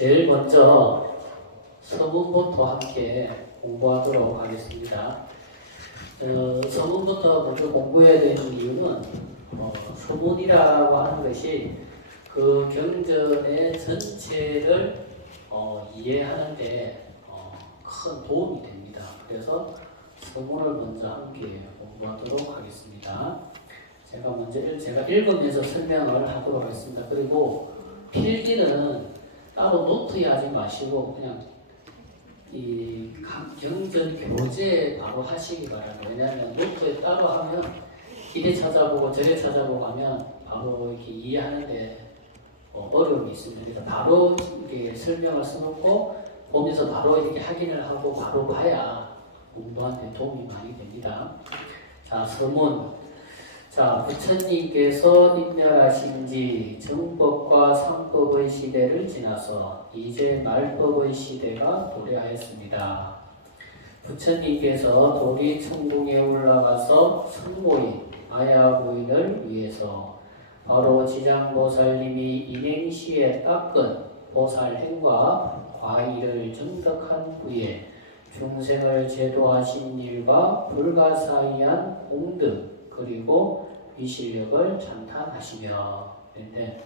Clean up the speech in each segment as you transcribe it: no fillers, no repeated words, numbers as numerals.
제일 먼저 서문부터 함께 공부하도록 하겠습니다. 서문부터 먼저 공부해야 되는 이유는 서문이라고 하는 것이 그 경전의 전체를 이해하는 데 큰 도움이 됩니다. 그래서 서문을 먼저 함께 공부하도록 하겠습니다. 제가 읽으면서 설명을 하도록 하겠습니다. 그리고 필기는 따로 노트에 하지 마시고 그냥 이 경전 교재 바로 하시기 바랍니다. 왜냐하면 노트에 따로 하면 이래 찾아보고 저래 찾아보고 하면 바로 이렇게 이해하는데 어려움이 있습니다. 그래서 바로 이렇게 설명을 써놓고 보면서 바로 이렇게 확인을 하고 바로 봐야 공부하는데 도움이 많이 됩니다. 자, 서문. 자, 부처님께서 인멸하신 지 정법과 상법의 시대를 지나서 이제 말법의 시대가 도래하였습니다. 부처님께서 도리 천궁에 올라가서 성모인 아야부인을 위해서 바로 지장보살님이 인행시에 닦은 보살행과 과의를 정덕한 후에 중생을 제도하신 일과 불가사의한 공덕 그리고 위실력을 찬탄하시며. 그런데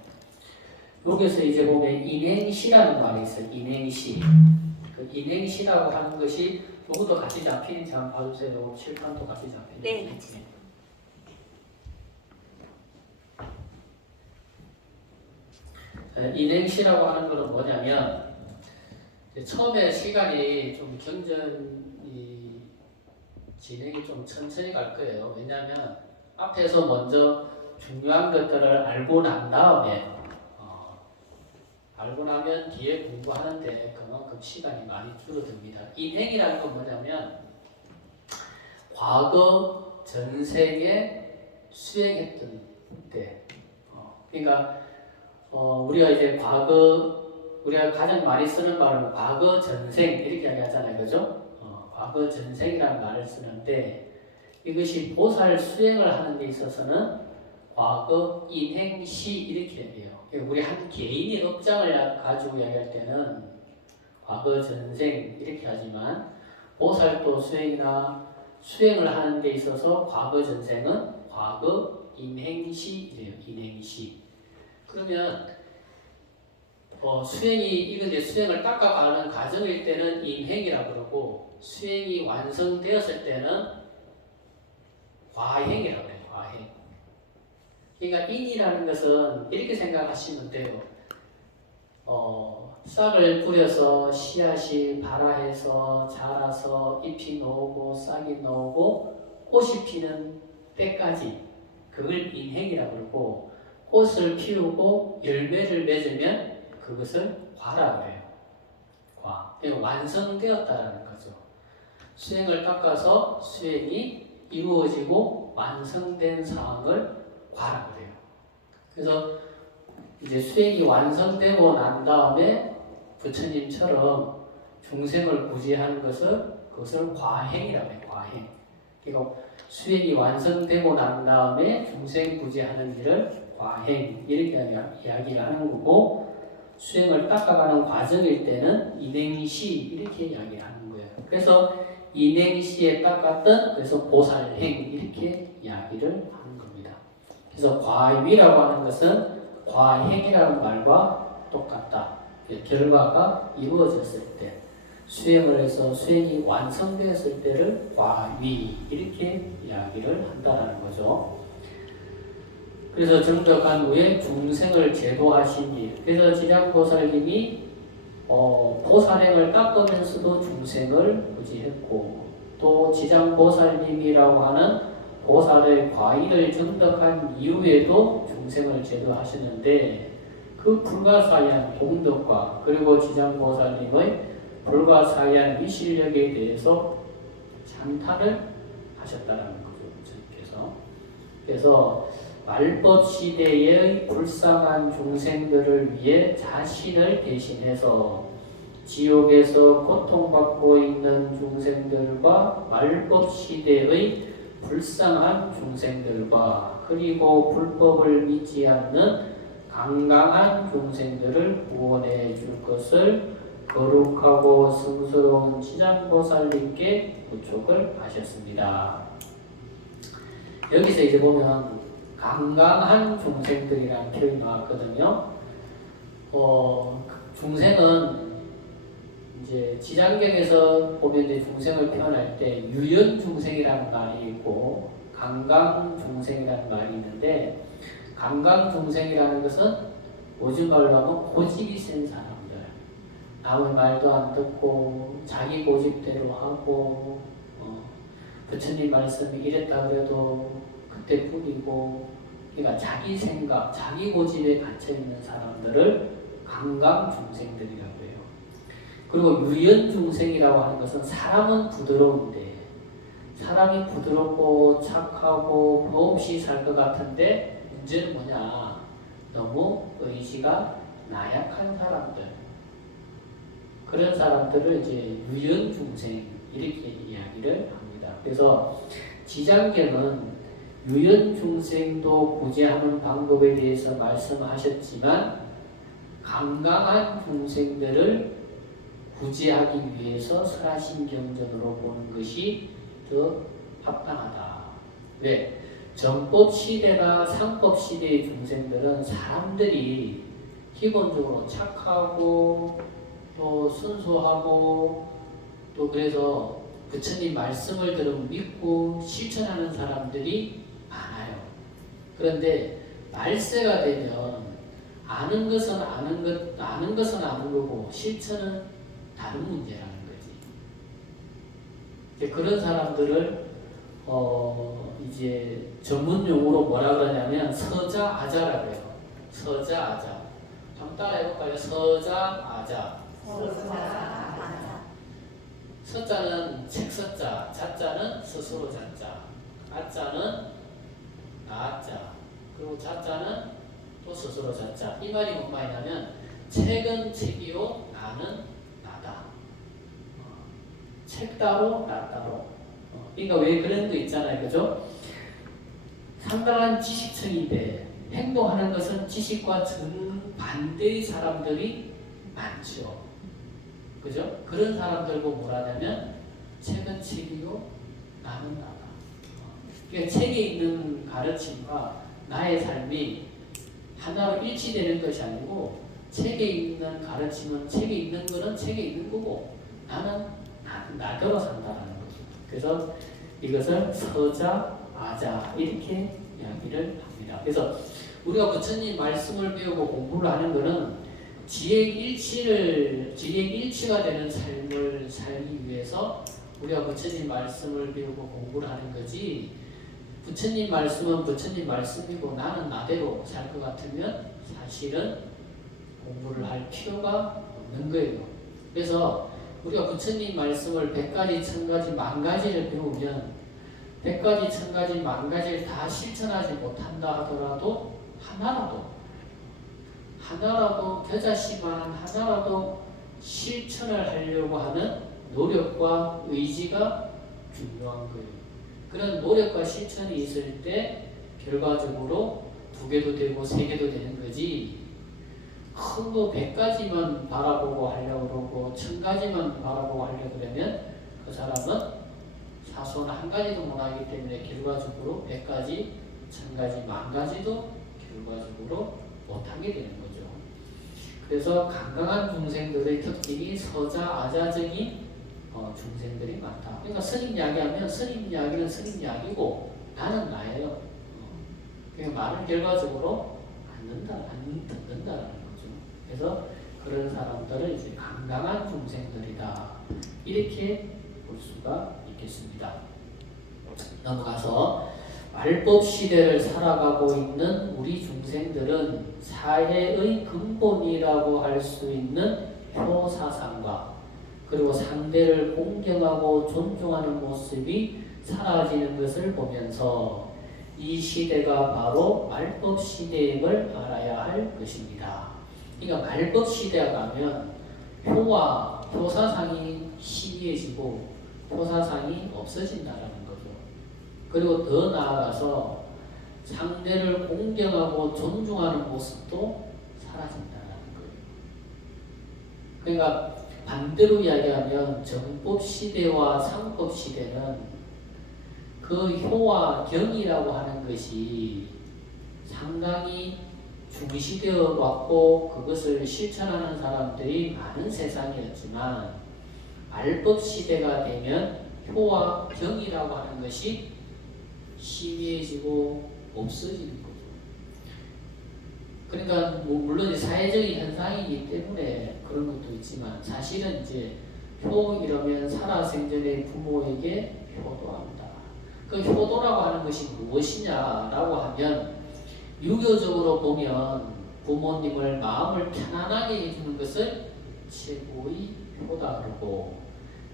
여기서 이제 보면 인행시라는 말이 있어요. 인행시. 그 인행시라고 하는 것이 이것도 같이 잡히는지 한번 봐주세요. 칠판도 같이 잡히는지. 네, 같이. 인행시라고 하는 것은 뭐냐면 처음에 시간이 좀 경전이 진행이 좀 천천히 갈 거예요. 왜냐하면 앞에서 먼저 중요한 것들을 알고 난 다음에 알고 나면 뒤에 공부하는데 그만큼 시간이 많이 줄어듭니다. 인행이라는 건 뭐냐면 과거 전생에 수행했던 때 그러니까 우리가 이제 우리가 가장 많이 쓰는 말은 과거 전생 이렇게 이야기하잖아요. 그죠? 과거 전생이라는 말을 쓰는데 이것이 보살 수행을 하는 데 있어서는 과거 인행시 이렇게 해요. 우리 한 개인이 업장을 가지고 이야기할 때는 과거 전생 이렇게 하지만 보살도 수행이나 수행을 하는 데 있어서 과거 전생은 과거 인행시 이래요. 인행시. 그러면 이건 이제 수행을 닦아가는 과정일 때는 인행이라고 그러고 수행이 완성되었을 때는 과행이라고 해요. 과행. 그러니까 인이라는 것은 이렇게 생각하시면 돼요. 싹을 뿌려서 씨앗이 발아해서 자라서 잎이 나오고 싹이 나오고 꽃이 피는 때까지 그걸 인행이라고 그러고 꽃을 피우고 열매를 맺으면 그것을 과라고 해요. 과. 완성되었다라는 거죠. 수행을 닦아서 수행이 이루어지고 완성된 상황을 과라고 해요. 그래서 이제 수행이 완성되고 난 다음에 부처님처럼 중생을 구제하는 그것을 과행이라고 해요. 과행. 그러니까 수행이 완성되고 난 다음에 중생 구제하는 일을 과행 이렇게 이야기하는 거고 수행을 닦아가는 과정일 때는 인행시 이렇게 이야기하는 거예요. 그래서 인행시에 닦았던 그래서 보살행 이렇게 이야기를 하는 겁니다. 그래서 과위라고 하는 것은 과행이라는 말과 똑같다. 결과가 이루어졌을 때 수행을 해서 수행이 완성되었을 때를 과위 이렇게 이야기를 한다는 거죠. 그래서 정덕한 후에 중생을 제도하신 일. 그래서 지장보살님이 보살행을 닦으면서도 중생을 구제했고 또 지장보살님이라고 하는 보살의 과의를 정덕한 이후에도 중생을 제도하시는데 그 불가사의한 공덕과 그리고 지장보살님의 불가사의한 위실력에 대해서 찬탄을 하셨다는 거죠. 그래서 말법 시대의 불쌍한 중생들을 위해 자신을 대신해서 지옥에서 고통받고 있는 중생들과 말법 시대의 불쌍한 중생들과 그리고 불법을 믿지 않는 강강한 중생들을 구원해 줄 것을 거룩하고 성스러운 지장보살님께 부축을 하셨습니다. 여기서 이제 보면 강강한 중생들이라는 표현이 나왔거든요. 중생은 이제 지장경에서 보면 이제 중생을 표현할 때 유연 중생이라는 말이 있고 강강 중생이라는 말이 있는데, 강강 중생이라는 것은 요즘 말로 하면 고집이 센 사람들, 남의 말도 안 듣고 자기 고집대로 하고, 부처님 말씀이 이랬다 그래도 그때뿐이고, 그러니까 자기 생각, 자기 고집에 갇혀 있는 사람들을 강강 중생들이라고 해요. 그리고 유연 중생이라고 하는 것은 사람은 부드러운데, 사람이 부드럽고 착하고 법 없이 살 것 같은데 문제는 뭐냐? 너무 의지가 나약한 사람들, 그런 사람들을 이제 유연 중생 이렇게 이야기를 합니다. 그래서 지장경은 유연 중생도 구제하는 방법에 대해서 말씀하셨지만 강강한 중생들을 구제하기 위해서 설하신경전으로 보는 것이 더 합당하다. 왜? 정법 시대나 상법 시대의 중생들은 사람들이 기본적으로 착하고 또 순수하고 또 그래서 부처님 말씀을 들으면 믿고 실천하는 사람들이 많아요. 그런데 말세가 되면 아는 것은 아는 거고 실천은 다른 문제라는 거지. 그런 사람들을 이제 전문 용어로 뭐라 그러냐면 서자아자라고 해요. 서자아자. 한번 따라 해볼까요? 서자아자. 서자는 책 서자, 자자는 스스로 자자, 아자는 나자, 그리고 자자는 또 스스로 자자. 이 말이 뭔 말이냐면 책은 책이요, 나는 나다. 책 따로, 나 따로. 그러니까 왜 그런 거 있잖아요, 그죠? 상당한 지식층인데 행동하는 것은 지식과 정반대의 사람들이 많죠. 그죠? 그런 사람들고 뭐라냐면 책은 책이요, 나는 나다. 그러니까 책에 있는 가르침과 나의 삶이 하나로 일치되는 것이 아니고, 책에 있는 가르침은 책에 있는 거는 책에 있는 거고 나는 나대로 산다는 거죠. 그래서 이것을 서자, 아자 이렇게 이야기를 합니다. 그래서 우리가 부처님 말씀을 배우고 공부를 하는 것은 지액일치가 되는 삶을 살기 위해서 우리가 부처님 말씀을 배우고 공부를 하는 거지, 부처님 말씀은 부처님 말씀이고 나는 나대로 살 것 같으면 사실은 공부를 할 필요가 없는 거예요. 그래서 우리가 부처님 말씀을 100가지, 1000가지, 10,000가지를 배우면 100가지, 1000가지, 10,000가지를 다 실천하지 못한다 하더라도 하나라도 겨자씨만 하나라도 실천을 하려고 하는 노력과 의지가 중요한 거예요. 그런 노력과 실천이 있을 때 결과적으로 2개도 되고 3개도 되는 거지, 큰 거 100가지만 바라보고 하려고 그러고 1000가지만 바라보고 하려고 그러면 그 사람은 사소한 1가지도 못하기 때문에 결과적으로 100가지, 1000가지, 10,000가지도 결과적으로 못하게 되는 거죠. 그래서 강강한 중생들의 특징이 서자, 아자적인 중생들이 많다. 그러니까 스님 이야기하면 스님 이야기는 스님 이야기고 나는 나예요. 그러니까 말을 결과적으로 안 듣는다라는 거죠. 그래서 그런 사람들은 이제 강강한 중생들이다, 이렇게 볼 수가 있겠습니다. 넘어가서 말법 시대를 살아가고 있는 우리 중생들은 사회의 근본이라고 할 수 있는 효사상과 그리고 상대를 공경하고 존중하는 모습이 사라지는 것을 보면서 이 시대가 바로 말법 시대임을 알아야 할 것입니다. 그러니까 말법 시대가 가면 효사상이 희미해지고 효사상이 없어진다는 거죠. 그리고 더 나아가서 상대를 공경하고 존중하는 모습도 사라진다는 거예요. 그러니까 반대로 이야기하면 정법 시대와 상법 시대는 그 효와 경이라고 하는 것이 상당히 중시되어 왔고 그것을 실천하는 사람들이 많은 세상이었지만 말법 시대가 되면 효와 경이라고 하는 것이 희미해지고 없어지는 거죠. 그러니까 물론 사회적인 현상이기 때문에 그런 것도 있지만 사실은 이제 효 이러면 살아생전의 부모에게 효도한다. 그 효도라고 하는 것이 무엇이냐라고 하면 유교적으로 보면 부모님을 마음을 편안하게 해주는 것을 최고의 효다 그러고,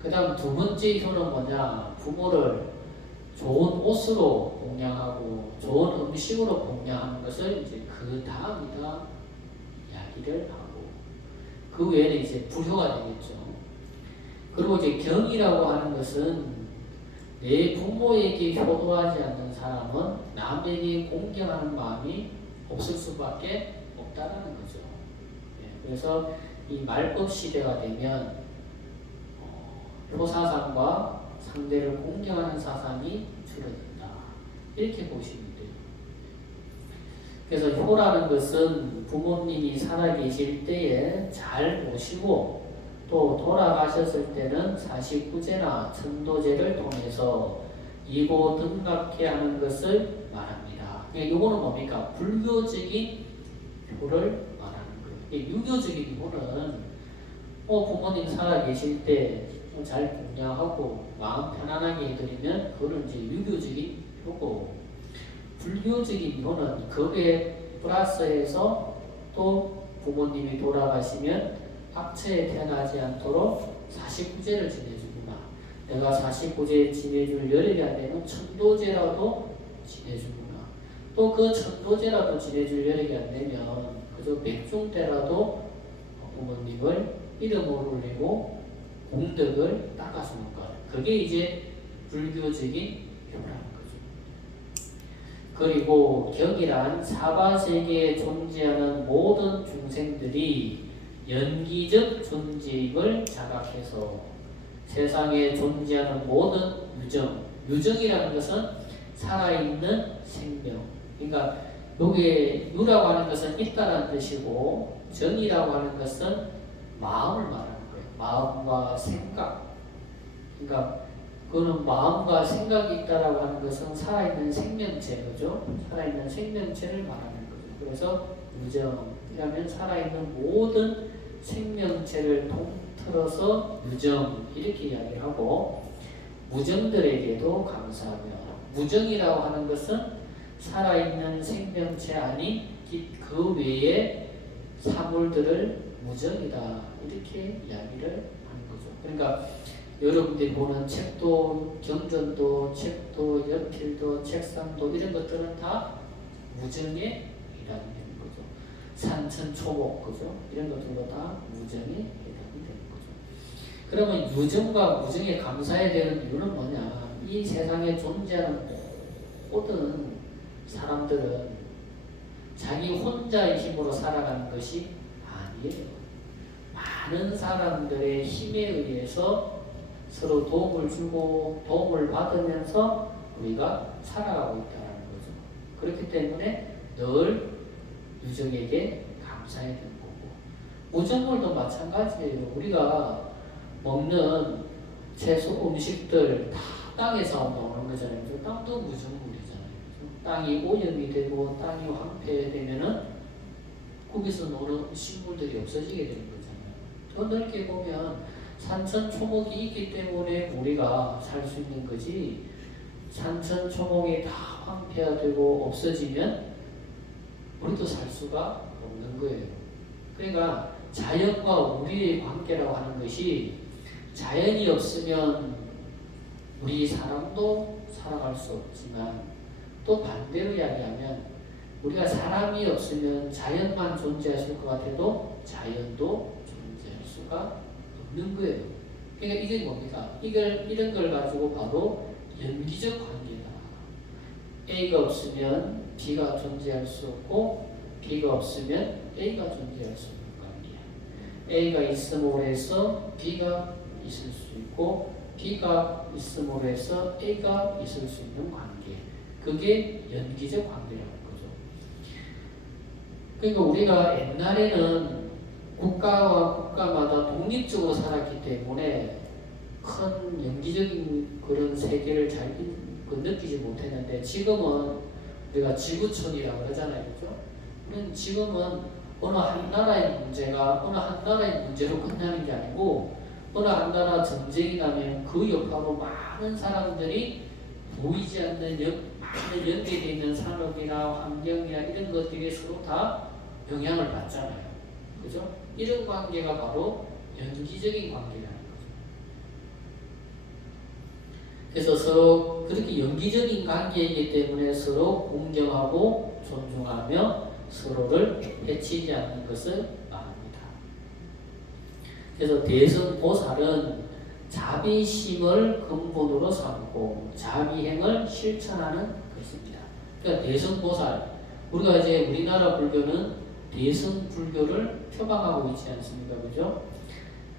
그 다음 두 번째 효는 뭐냐? 부모를 좋은 옷으로 봉양하고 좋은 음식으로 봉양하는 것을 이제 그 다음이다 이야기를 하고, 그 외에는 이제 불효가 되겠죠. 그리고 이제 경이라고 하는 것은 내 부모에게 효도하지 않는 사람은 남에게 공경하는 마음이 없을 수밖에 없다라는 거죠. 그래서 이 말법 시대가 되면 효사상과 상대를 공경하는 사상이 줄어든다. 이렇게 보시면 돼요. 그래서 효라는 것은 부모님이 살아계실 때에 잘 모시고 또 돌아가셨을 때는 사식구제나 천도제를 통해서 이고 등각해 하는 것을 말합니다. 이거는 뭡니까? 불교적인 효를 말하는 거예요. 유교적인 효는 부모님 살아계실 때 잘 공양하고 마음 편안하게 해드리면 그거는 이제 유교적인 효고, 불교적인 효는 거기에 플러스해서 또 부모님이 돌아가시면 악처에 태어나지 않도록 사식구제를 지내주구나. 내가 사식구제 지내줄 여력이 안 되면 천도제라도 지내주구나. 또 그 천도제라도 지내줄 여력이 안 되면 그저 백중 때라도 부모님을 이름을 올리고 공덕을 닦아주는 것. 그게 이제 불교적인 효라는 거죠. 그리고 경이란 사바세계에 존재하는 모든 중생들이 연기적 존재임을 자각해서 세상에 존재하는 모든 유정이라는 것은 살아있는 생명. 그러니까 여기에 유라고 하는 것은 있다는 뜻이고 정이라고 하는 것은 마음을 말하는 거예요. 마음과 생각. 그러니까 그거는 마음과 생각이 있다라고 하는 것은 살아있는 생명체, 그죠? 살아있는 생명체를 말하는 거죠. 그래서 유정이라면 살아있는 모든 생명체를 통틀어서 유정 이렇게 이야기를 하고, 무정들에게도 감사하며, 무정이라고 하는 것은 살아있는 생명체 아닌 그 외의 사물들을 무정이다 이렇게 이야기를 하는 거죠. 그러니까 여러분들이 보는 책도, 경전도, 책도, 연필도, 책상도 이런 것들은 다 무정에 해당되는 거죠. 산천초목, 그죠? 이런 것들도 다 무정에 해당이 되는 거죠. 그러면 유정과 무정에 감사해야 되는 이유는 뭐냐? 이 세상에 존재하는 모든 사람들은 자기 혼자의 힘으로 살아가는 것이 아니에요. 많은 사람들의 힘에 의해서 서로 도움을 주고 도움을 받으면서 우리가 살아가고 있다는 거죠. 그렇기 때문에 늘 유정에게 감사해야 되는 거고, 무정물도 마찬가지예요. 우리가 먹는 채소 음식들 다 땅에서 나오는 거잖아요. 땅도 무정물이잖아요. 땅이 오염이 되고 땅이 황폐되면은 거기서 노는 식물들이 없어지게 되는 거잖아요. 더 넓게 보면 산천초목이 있기 때문에 우리가 살 수 있는 거지, 산천초목이 다 황폐화되고 없어지면 우리도 살 수가 없는 거예요. 그러니까 자연과 우리의 관계라고 하는 것이, 자연이 없으면 우리 사람도 살아갈 수 없지만, 또 반대로 이야기하면 우리가 사람이 없으면 자연만 존재하실 것 같아도 자연도 존재할 수가 없는 거예요. 그러니까 이게 뭡니까? 이런 걸 가지고 바로 연기적 관계다. A가 없으면 B가 존재할 수 없고 B가 없으면 A가 존재할 수 없는 관계야. A가 있음으로 해서 B가 있을 수 있고 B가 있음으로 해서 A가 있을 수 있는 관계. 그게 연기적 관계라는 거죠. 그러니까 우리가 옛날에는 국가와 국가마다 독립적으로 살았기 때문에 큰 연기적인 그런 세계를 잘 느끼지 못했는데 지금은 우리가 지구촌이라고 그러잖아요. 그죠? 지금은 어느 한 나라의 문제가 어느 한 나라의 문제로 끝나는 게 아니고 어느 한 나라 전쟁이 나면 그 여파로 많은 사람들이 보이지 않는 많은 연계되어 있는 산업이나 환경이나 이런 것들이 서로 다 영향을 받잖아요. 그죠? 이런 관계가 바로 연기적인 관계라는 거죠. 그래서 서로 그렇게 연기적인 관계이기 때문에 서로 공경하고 존중하며 서로를 해치지 않는 것을 말합니다. 그래서 대승보살은 자비심을 근본으로 삼고 자비행을 실천하는 것입니다. 그러니까 대승보살, 우리가 이제 우리나라 불교는 대승불교를 표방하고 있지 않습니까? 그죠?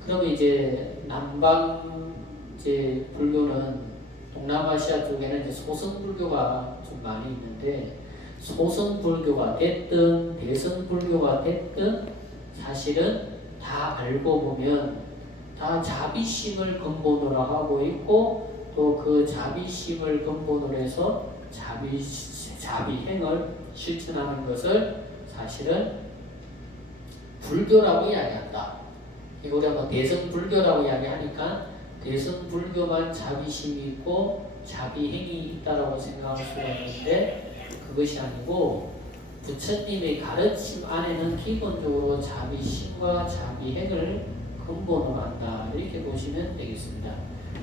그러면 이제 남방 이제 불교는 동남아시아 쪽에는 이제 소승불교가 좀 많이 있는데 소승불교가 됐든 대승불교가 됐든 사실은 다 알고 보면 다 자비심을 근본으로 하고 있고 또 그 자비심을 근본으로 해서 자비행을 실천하는 것을 사실은 불교라고 이야기한다. 이거 우리가 대승불교라고 이야기하니까 대승불교만 자비심이 있고 자비행이 있다라고 생각할 수가 있는데 그것이 아니고 부처님의 가르침 안에는 기본적으로 자비심과 자비행을 근본으로 한다. 이렇게 보시면 되겠습니다.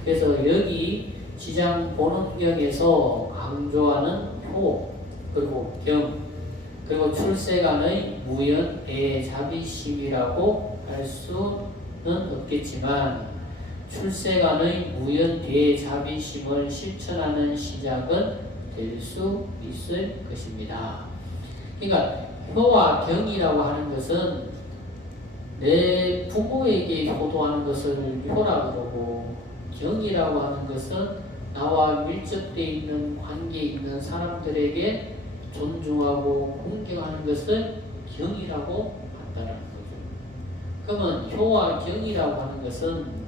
그래서 여기 지장 본원경에서 강조하는 효 그리고 경 그리고 출세간의 무연 대자비심이라고 할 수는 없겠지만 출세간의 무연 대자비심을 실천하는 시작은 될 수 있을 것입니다. 그러니까 효와 경이라고 하는 것은 내 부모에게 효도하는 것을 효라 그러고 경이라고 하는 것은 나와 밀접되어 있는 관계에 있는 사람들에게 존중하고 공경하는 것을 경이라고 한다는 거죠. 그러면 효와 경이라고 하는 것은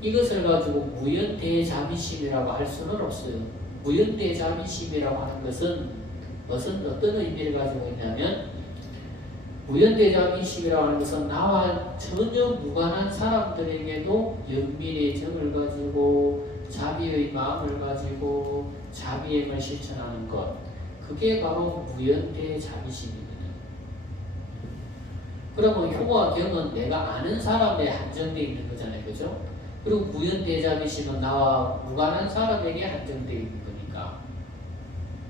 이것을 가지고 무연대자비심이라고 할 수는 없어요. 무연대자비심이라고 하는 것은 어떤 의미를 가지고 있냐면 무연대자비심이라고 하는 것은 나와 전혀 무관한 사람들에게도 연민의 정을 가지고 자비의 마음을 가지고 자비행을 실천하는 것, 그게 바로 무연대자비심이거든요. 그러면 효와 경은 내가 아는 사람에 한정되어 있는 거잖아요. 그죠? 그리고 무연대자비심은 나와 무관한 사람에게 한정되어 있는 거니까.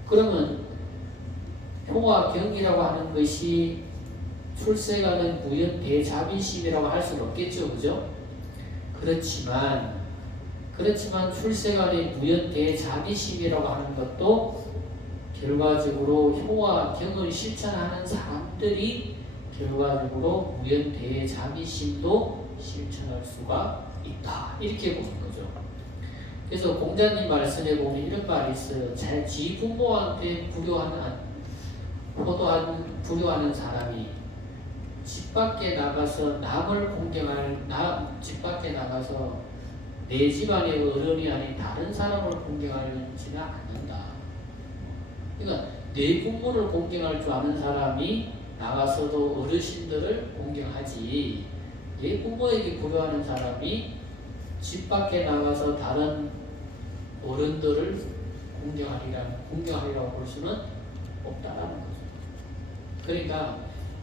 그러면 효와 경이라고 하는 것이 출세가는 무연대자비심이라고 할 수는 없겠죠. 그죠? 그렇지만 출세간의 무연대자비심이라고 하는 것도 결과적으로 효와 경을 실천하는 사람들이 결과적으로 무연대자비심도 실천할 수가 있다. 이렇게 보는 거죠. 그래서 공자님 말씀에 보면 이런 말이 있어요. 지 부모한테 불효하는 사람이 집 밖에 나가서 남을 집 밖에 나가서 내 집안의 어른이 아닌 다른 사람을 공경하지는 않는다. 그러니까 내 부모를 공경할 줄 아는 사람이 나가서도 어르신들을 공경하지 내 부모에게 불효하는 사람이 집 밖에 나가서 다른 어른들을 공경하리라고 볼 수는 없다라는 거죠. 그러니까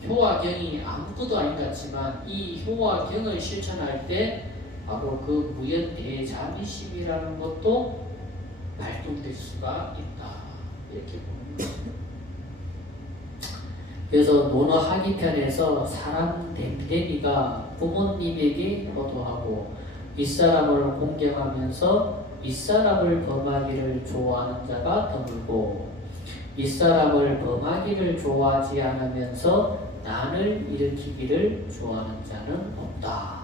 효와 경이 아무것도 아닌 것 같지만 이 효와 경을 실천할 때 바로 그 무연대자비심이라는 것도 발동될 수가 있다. 이렇게 보는 거죠. 그래서 논어하기편에서 사람 댐댐이가 부모님에게 효도하고 윗사람을 공경하면서 윗사람을 범하기를 좋아하는 자가 드물고 윗사람을 범하기를 좋아하지 않으면서 난을 일으키기를 좋아하는 자는 없다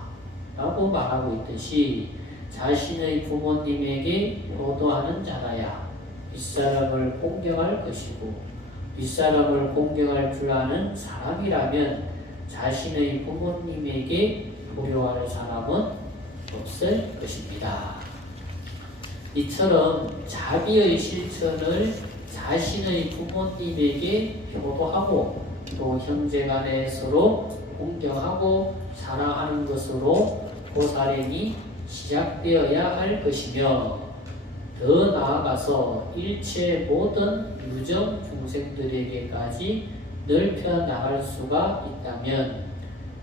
라고 말하고 있듯이 자신의 부모님에게 효도하는 자라야 윗사람을 공경할 것이고 윗사람을 공경할 줄 아는 사람이라면 자신의 부모님에게 도료할 사람은 없을 것입니다. 이처럼 자비의 실천을 자신의 부모님에게 효도하고 또 형제간에 서로 공경하고 사랑하는 것으로 보살행이 시작되어야 할 것이며 더 나아가서 일체 모든 유정 중생들에게까지 넓혀 나갈 수가 있다면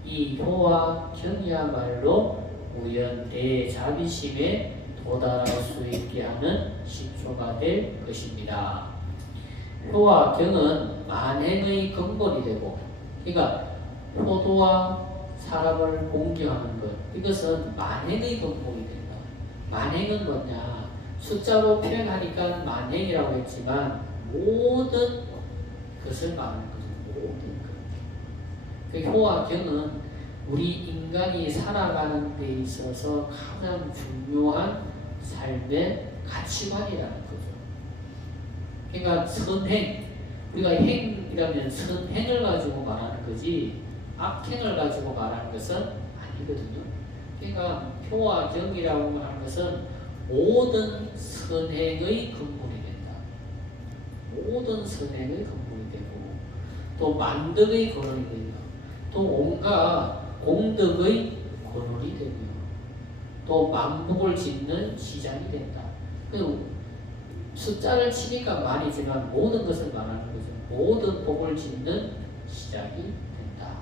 이 효와 경이야말로 우연 대자비심에 도달할 수 있게 하는 식초가 될 것입니다. 효와 경은 만행의 근본이 되고, 그러니까 효도와 사람을 공경하는 것, 이것은 만행의 근본이 된다. 만행은 뭐냐? 숫자로 표현하니까 만행이라고 했지만 모든 것을 말하는 거죠. 모든 것. 그 효와 경은 우리 인간이 살아가는 데 있어서 가장 중요한 삶의 가치관이라는 거죠. 그러니까 선행, 우리가 행이라면 선행을 가지고 말하는 거지 악행을 가지고 말하는 것은 아니거든요. 그러니까 효와 경이라고 하는 것은 모든 선행의 근본이 된다. 모든 선행의 근본이 되고 또 만덕의 근원이 되며 또 온갖 공덕의 근원이 되며 또 만복을 짓는 시작이 된다. 숫자를 치니까 많이지만 모든 것을 말하는 거죠. 모든 복을 짓는 시작이 된다.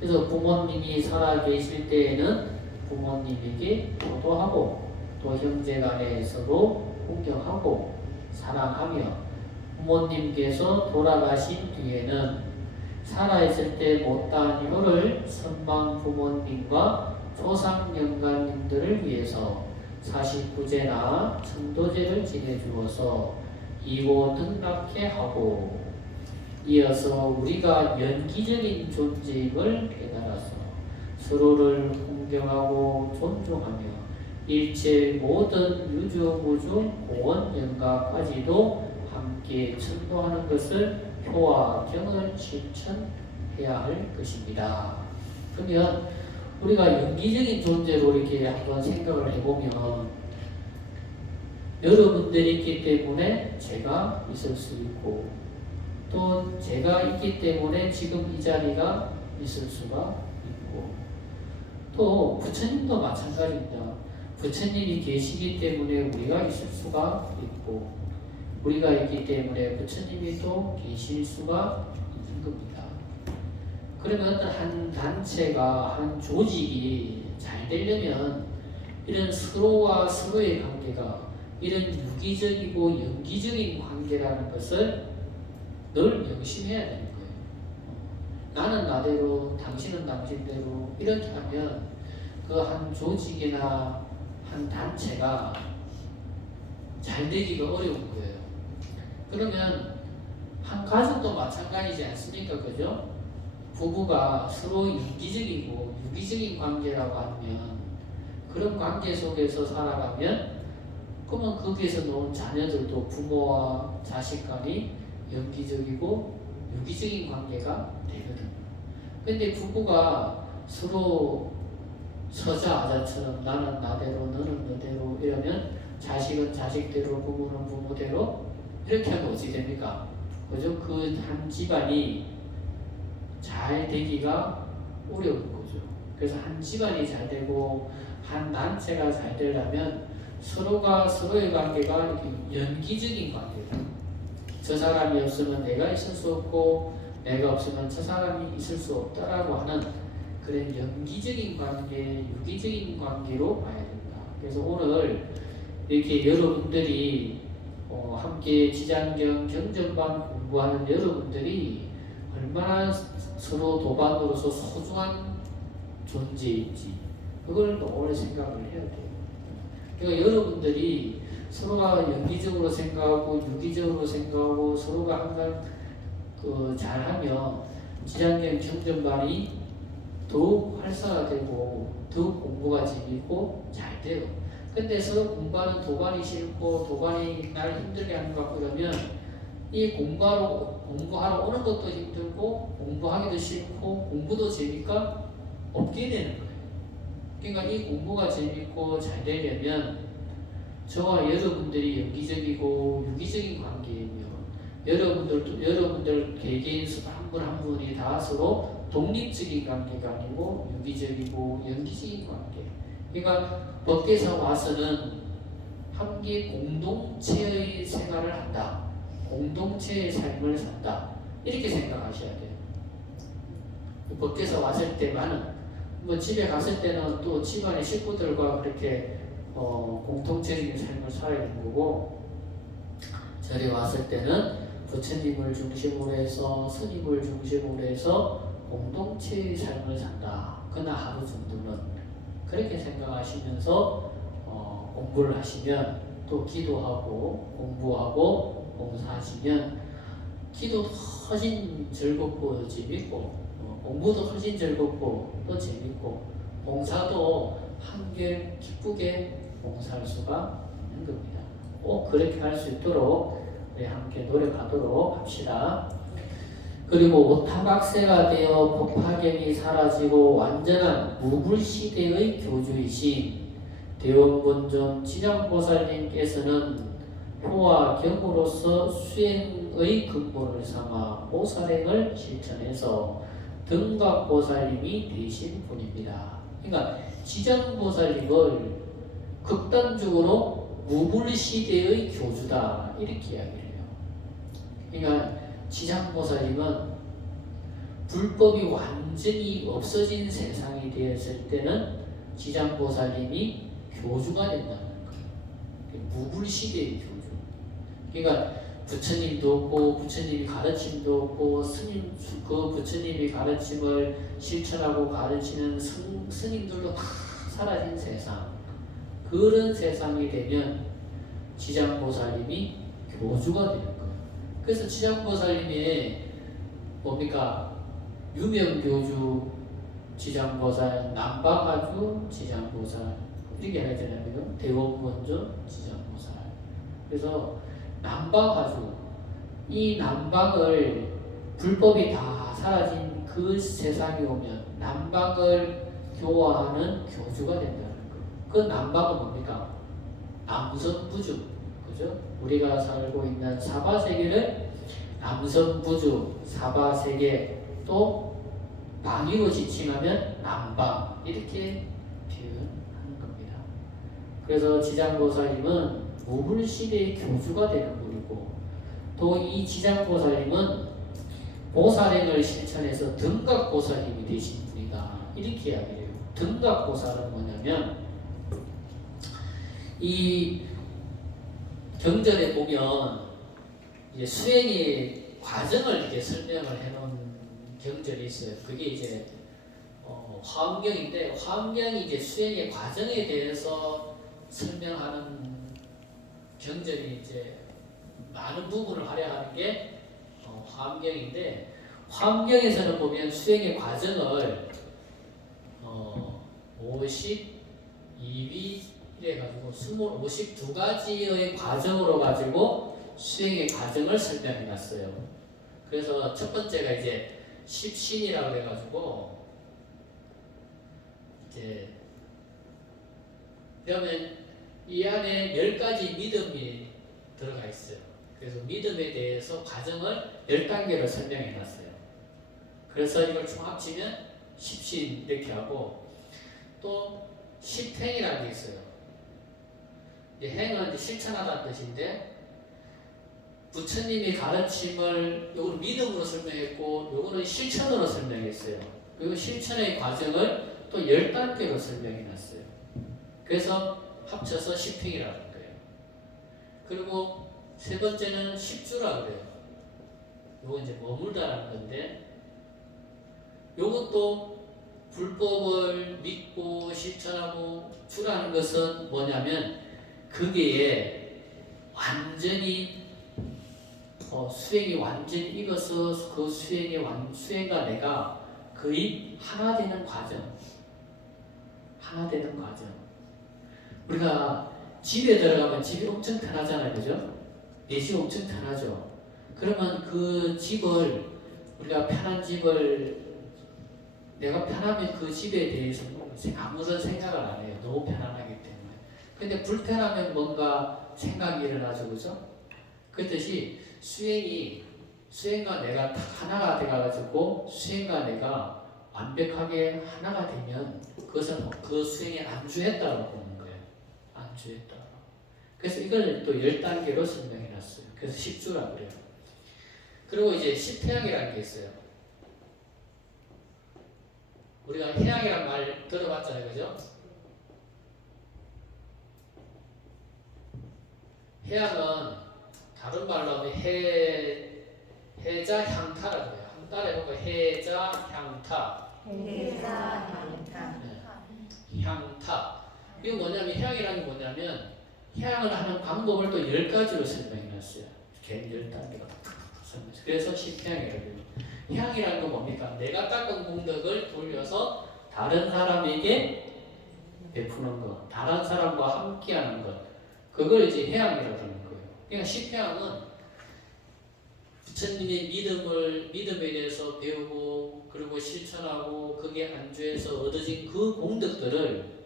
그래서 부모님이 살아 계실 때에는 부모님에게 효도하고 또 형제간에 서로 공경하고 사랑하며 부모님께서 돌아가신 뒤에는 살아있을 때 못다한 효를 선방 부모님과 조상 영가님들을 위해서 49제나 천도제를 지내주어서 이고 등락해 하고 이어서 우리가 연기적인 존재임을 깨달아서 서로를 공경하고 존중하며 일체 모든 유주무주 고원 영가까지도 함께 천도하는 것을 효와 경을 실천해야 할 것입니다. 그러면 우리가 연기적인 존재로 이렇게 한번 생각을 해보면 여러분들이 있기 때문에 제가 있을 수 있고 또 제가 있기 때문에 지금 이 자리가 있을 수가 있고 또 부처님도 마찬가지입니다. 부처님이 계시기 때문에 우리가 있을 수가 있고 우리가 있기 때문에 부처님이 또 계실 수가 있는 겁니다. 그러면 한 단체가 한 조직이 잘 되려면 이런 서로와 서로의 관계가 이런 유기적이고 연기적인 관계라는 것을 늘 명심해야 되는 거예요. 나는 나대로 당신은 당신대로 이렇게 하면 그 한 조직이나 한 단체가 잘 되기가 어려운 거예요. 그러면 한 가족도 마찬가지지 않습니까? 그죠? 부부가 서로 유기적이고 유기적인 관계라고 하면 그런 관계 속에서 살아가면 그러면 거기에서 나온 자녀들도 부모와 자식 간이 연기적이고 유기적인 관계가 되거든요. 근데 부부가 서로 서자아자처럼 나는 나대로 너는 너대로 이러면 자식은 자식대로 부모는 부모대로 이렇게 하면 어찌 됩니까? 그죠? 그 한 집안이 잘 되기가 어려운 거죠. 그래서 한 집안이 잘 되고 한 단체가 잘 되려면 서로가 서로의 관계가 이렇게 연기적인 관계다. 저 사람이 없으면 내가 있을 수 없고 내가 없으면 저 사람이 있을 수 없다라고 하는 그런 연기적인 관계, 유기적인 관계로 봐야 된다. 그래서 오늘 이렇게 여러분들이 함께 지장경 경전반 공부하는 여러분들이 얼마나 서로 도반으로서 소중한 존재인지 그걸 또 오래 생각을 해야 돼요. 그러니까 여러분들이 서로가 연기적으로 생각하고 유기적으로 생각하고 서로가 항상 잘하면 지장경 경전발이 더욱 활성화되고 더욱 공부가 재밌고 잘 돼요. 근데 서로 공부하는 도관이 싫고 도관이 날 힘들게 하는 것 같고 그러면 이 공부하러 오는 것도 힘들고 공부하기도 싫고 공부도 재미가 없게 되는 거예요. 그러니까 이 공부가 재밌고 잘 되려면 저와 여러분들이 연기적이고 유기적인 관계이며 여러분들 개개인 한 분 한 분이 다 서로 독립적인 관계가 아니고 유기적이고 연기적인 관계. 그러니까 법계에서 와서는 함께 공동체의 생활을 한다. 공동체의 삶을 산다. 이렇게 생각하셔야 돼요. 법계에서 왔을 때만은 뭐 집에 갔을 때는 또 집안의 식구들과 그렇게 공동체적인 삶을 살아야 되는 거고 절에 왔을 때는 부처님을 중심으로 해서 스님을 중심으로 해서 공동체의 삶을 산다. 그러나 하루 정도는 그렇게 생각하시면서 공부를 하시면 또 기도하고 공부하고 봉사하시면 기도도 훨씬 즐겁고 재밌고 공부도 훨씬 즐겁고 또 재밌고 봉사도 한결 기쁘게 봉사할 수가 있는 겁니다. 꼭 그렇게 할 수 있도록 우리 함께 노력하도록 합시다. 그리고 오타박세가 되어 법화경이 사라지고 완전한 무불시대의 교주이신 대원본존 지장보살님께서는 효와 경으로서 수행의 근본을 삼아 보살행을 실천해서 등각보살님이 되신 분입니다. 그러니까 지장보살님을 극단적으로 무불시대의 교주다 이렇게 이야기를 해요. 그러니까 지장보살님은 불법이 완전히 없어진 세상이 되었을 때는 지장보살님이 교주가 된다는 거예요. 무불시대의 교주. 그러니까 부처님도 없고 부처님이 가르침도 없고 그 부처님이 가르침을 실천하고 가르치는 스님들도 다 사라진 세상. 그런 세상이 되면 지장보살님이 교주가 되는 거예요. 그래서 지장보살님의 뭡니까? 유명교주 지장보살, 남방아주 지장보살 이렇게 하잖아요. 대원본존 지장보살. 그래서 남방아주 이 남방을 불법이 다 사라진 그 세상이 오면 남방을 교화하는 교주가 된다는 거예요. 그 남방은 뭡니까? 남성부주, 그죠? 우리가 살고 있는 사바세계를 남성부주, 사바세계 또 방위로 지칭하면 남방 이렇게 표현하는 겁니다. 그래서 지장보살님은 무불시대의 교주가 되는 분이고 또 이 지장보살님은 보살행을 실천해서 등각보살님이 되신 분이다 이렇게 이야기해요. 등각보살은 뭐냐면 이 경전에 보면 이제 수행의 과정을 이렇게 설명을 해놓은 경전이 있어요. 그게 이제 화엄경인데 화엄경이 이제 수행의 과정에 대해서 설명하는 경전이 이제 많은 부분을 할애하는 게 화엄경인데 화엄경에서는 보면 수행의 과정을 52위 이래가지고 52가지의 과정으로 가지고 수행의 과정을 설명해 놨어요. 그래서 첫 번째가 이제 십신이라고 해가지고 이제 그러면 이 안에 10가지 믿음이 들어가 있어요. 그래서 믿음에 대해서 과정을 10단계로 설명해 놨어요. 그래서 이걸 총 합치면 십신 이렇게 하고 또 십행이라는 게 있어요. 행은 이제 실천하다는 뜻인데 부처님이 가르침을 요거는 믿음으로 설명했고 요거는 실천으로 설명했어요. 그리고 실천의 과정을 또 10단계로 설명해 놨어요. 그래서 합쳐서 십행이라는 거예요. 그리고 세 번째는 십주라고 그래요. 요거 이제 머물다라는 건데 요것도 불법을 믿고 실천하고 주라는 것은 뭐냐면 거기에 완전히 수행이 완전히 익어서 그 수행과 내가 거의 하나 되는 과정. 하나 되는 과정. 우리가 집에 들어가면 집이 엄청 편하잖아요. 그죠? 내 집 엄청 편하죠. 그러면 그 집을, 우리가 편한 집을, 내가 편하면 그 집에 대해서 아무런 생각을 안 해요. 너무 편안하기 때문에. 근데 불편하면 뭔가 생각이 일어나죠. 그죠? 그렇듯이 수행과 내가 딱 하나가 돼가지고 수행과 내가 완벽하게 하나가 되면 그것은 그 수행에 안주했다고 보는 거예요. 안주했다. 그래서 이걸 또 10단계로 설명해 놨어요. 그래서 10주라고 그래요. 그리고 이제 10태양이라는 게 있어요. 우리가 태양이란 말 들어봤잖아요. 그죠? 해양은 다른 말로 하면 해자향타라고 해요. 한 달에 보면 해자향타. 해자향타. 네. 향타. 이게 뭐냐면 해양이라는 게 뭐냐면 해양을 하는 방법을 또 10가지로 설명해 놨어요. 괜히 10단계로 설명했어요. 그래서 10태양이라고 해요. 해양이라는 건 뭡니까? 내가 닦은 공덕을 돌려서 다른 사람에게 베푸는 것, 다른 사람과 함께하는 것, 그걸 이제 해양이라고 하는 거예요. 그러니까 10태양은 부처님의 믿음에 대해서 배우고 그리고 실천하고 거기에 안주해서 얻어진 그 공덕들을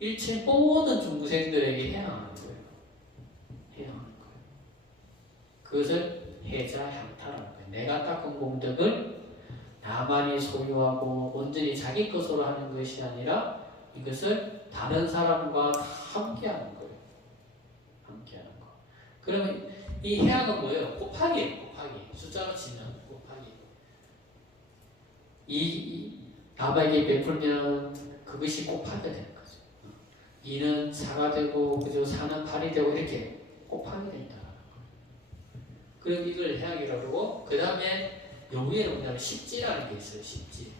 일체 모든 중생들에게 해양하는 거예요. 해양하는 거예요. 그것을 해자향타라는 거예요. 내가 닦은 공덕을 나만이 소유하고 온전히 자기 것으로 하는 것이 아니라 이것을 다른 사람과 함께하는 거예요. 함께하는 거. 그러면 이 해양은 뭐예요? 곱하기예요. 곱하기. 숫자로 치면 곱하기. 남에게 베풀면 그것이 곱하기가 되는 거죠. 2는 4가 되고, 그죠? 4는 8이 되고, 이렇게 곱하기 된다. 그럼 이걸 해양이라고 그러고, 그 다음에 요 위에는 뭐냐면 십지라는 게 있어요. 십지.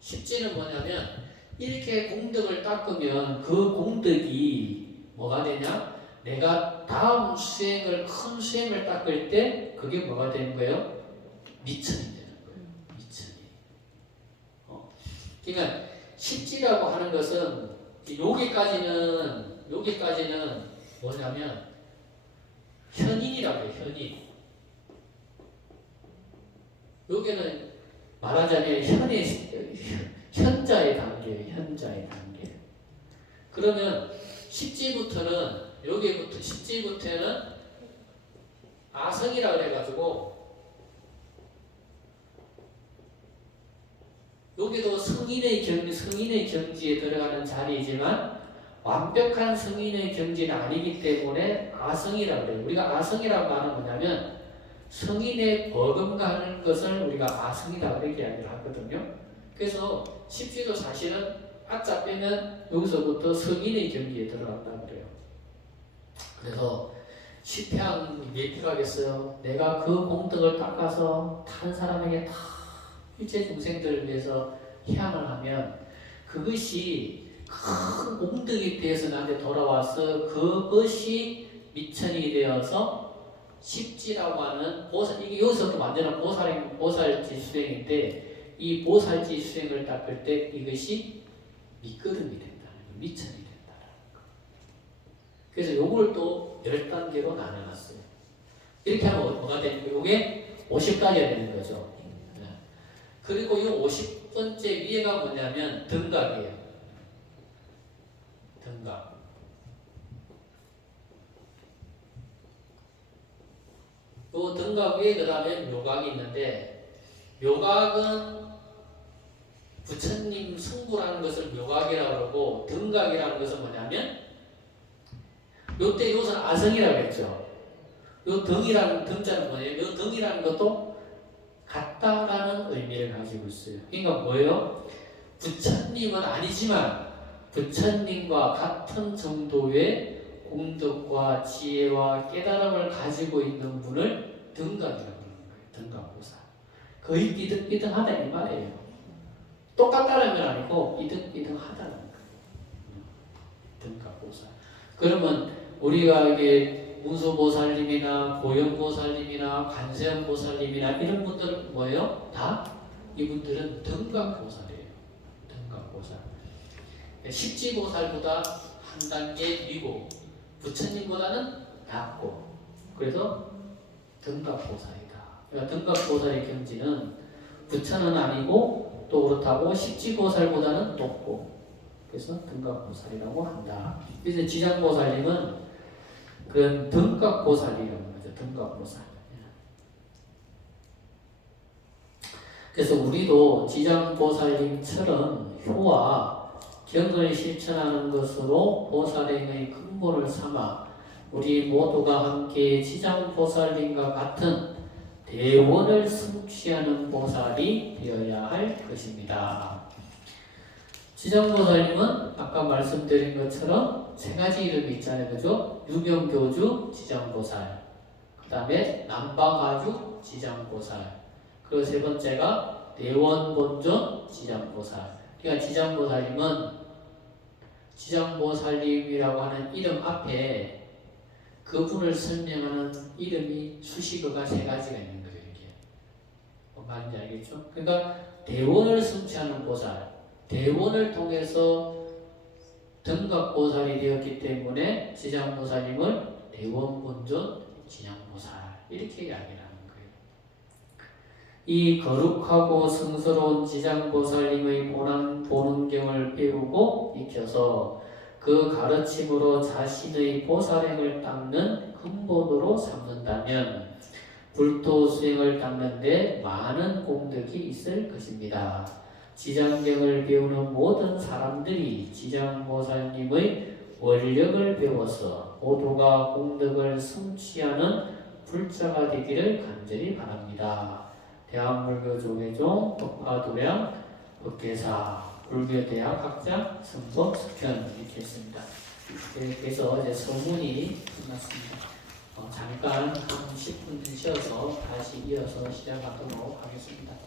십지는 뭐냐면 이렇게 공덕을 닦으면 그 공덕이 뭐가 되냐? 내가 다음 수행을, 큰 수행을 닦을 때 그게 뭐가 되는 거예요? 미천이 되는 거예요. 미천이. 그러니까 십지라고 하는 것은 여기까지는 뭐냐면 현인이라고 해요. 현인. 여기는 말하자면 현자의 단계예요. 현자의 단계. 그러면 십지부터는 아성이라고 해가지고 여기도 성인의 경지에 들어가는 자리이지만 완벽한 성인의 경지는 아니기 때문에 아성이라고 해요. 우리가 아성이라고 하는 뭐냐면 성인의 버금가는 것을 우리가 아성이라고 이렇게 이야기를 하거든요. 그래서 십지도 사실은 아자 빼면 여기서부터 성인의 경지에 들어간다고 그래요. 그래서 십향이 왜 필요하겠어요? 내가 그 공덕을 닦아서 다른 사람에게 다 일체 중생들을 위해서 향을 하면 그것이 큰 공덕에 대해서 나한테 돌아와서 그것이 미천이 되어서 십지라고 하는 보살, 이게 여기서부터 완전한 보살지 수행인데 이 보살지 수행을 닦을 때 이것이 밑거름이 된다는 거, 미천이 된다는 거. 그래서 요걸 또 10단계로 나눠놨어요. 이렇게 하면 뭐가 되는 거예요? 이게 50가지가 되는 거죠. 그리고 이 50번째 위에가 뭐냐면 등각이에요. 등각. 요 등각 위에 그 다음에 묘각이 있는데 묘각은 부처님 성부라는 것을 묘각이라고 그러고 등각이라는 것은 뭐냐면 요때 요것은 아성이라고 했죠. 요 등자는 뭐예요? 요 등이라는 것도 같다라는 의미를 가지고 있어요. 그러니까 뭐예요? 부처님은 아니지만 부처님과 같은 정도의 공덕과 지혜와 깨달음을 가지고 있는 분을 등각이라고 하는 거예요. 등각보살. 거의 삐득삐득하다 이 말이에요. 똑같다는 건 아니고 이등하다는 거예요. 등각보살. 그러면 우리가 이게 문수보살님이나 보현보살님이나 관세음보살님이나 이런 분들은 뭐예요? 다 이분들은 등각보살이에요. 등각보살. 십지보살보다 한 단계 위고 부처님보다는 낮고 그래서 등각보살이다. 그러니까 등각보살의 경지는 부처는 아니고 또 그렇다고 십지보살보다는 높고 그래서 등각보살이라고 한다. 그래서 지장보살님은 그런 등각보살이라는 거죠. 등각보살. 그래서 우리도 지장보살님처럼 효와 경을 실천하는 것으로 보살행의 근본을 삼아 우리 모두가 함께 지장보살님과 같은 대원을 성취하는 보살이 되어야 할 것입니다. 지장보살님은 아까 말씀드린 것처럼 세 가지 이름이 있잖아요. 그죠? 유명교주 지장보살, 그 다음에 남방아주 지장보살, 그리고 세 번째가 대원본존 지장보살. 그러니까 지장보살님은 지장보살님이라고 하는 이름 앞에 그분을 설명하는 이름이 수식어가 세 가지가 있는 거죠. 이렇게. 뭔 말인지 알겠죠? 그러니까 대원을 성취하는 보살, 대원을 통해서 등각보살이 되었기 때문에 지장보살님을 대원본존 지장보살 이렇게 이야기를 하는 거예요. 이 거룩하고 성스러운 지장보살님의 보능경을 배우고 익혀서 그 가르침으로 자신의 보살행을 닦는 근본으로 삼는다면 불도 수행을 닦는 데 많은 공덕이 있을 것입니다. 지장경을 배우는 모든 사람들이 지장보살님의 원력을 배워서 모두가 공덕을 성취하는 불자가 되기를 간절히 바랍니다. 대한불교 조계종 법화도량 법계사 불교대학 학자 선법 석현 이렇게 했습니다. 그래서 이제 서문이 끝났습니다. 잠깐 한 10분 쉬어서 다시 이어서 시작하도록 하겠습니다.